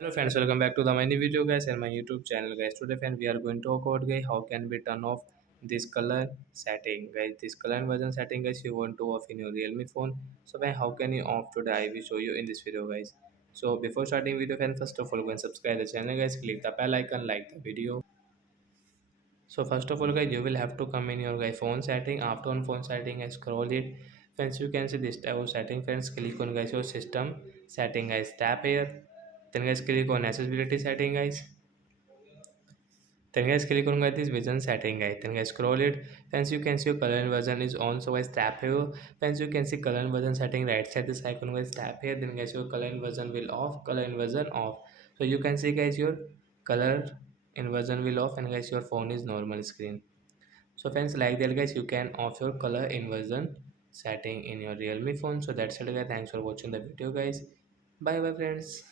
Hello friends, welcome back to the many video guys and my YouTube channel guys. Today friend we are going to talk about guys how can we turn off this color setting guys. This color inversion setting guys you want to off in your Realme phone. So guys how can you off today? I will show you in this video guys. So before starting video friend first of all go and subscribe the channel guys. Click the bell icon, like the video. So first of all guys you will have to come in your guys phone setting. After on phone setting I scroll it. Friends you can see this type of setting. Friends click on guys your system setting guys. Tap here. Then guys click on accessibility setting guys. Then guys click on guys this vision setting guys. Then guys scroll it. Friends you can see your color inversion is on. So guys tap here. Friends you can see color inversion setting right side this icon guys tap here. Then guys your color inversion will off. Color inversion off. So you can see guys your color inversion will off and guys your phone is normal screen. So friends like that guys you can off your color inversion setting in your Realme phone. So that's it guys. Thanks for watching the video guys. Bye bye friends.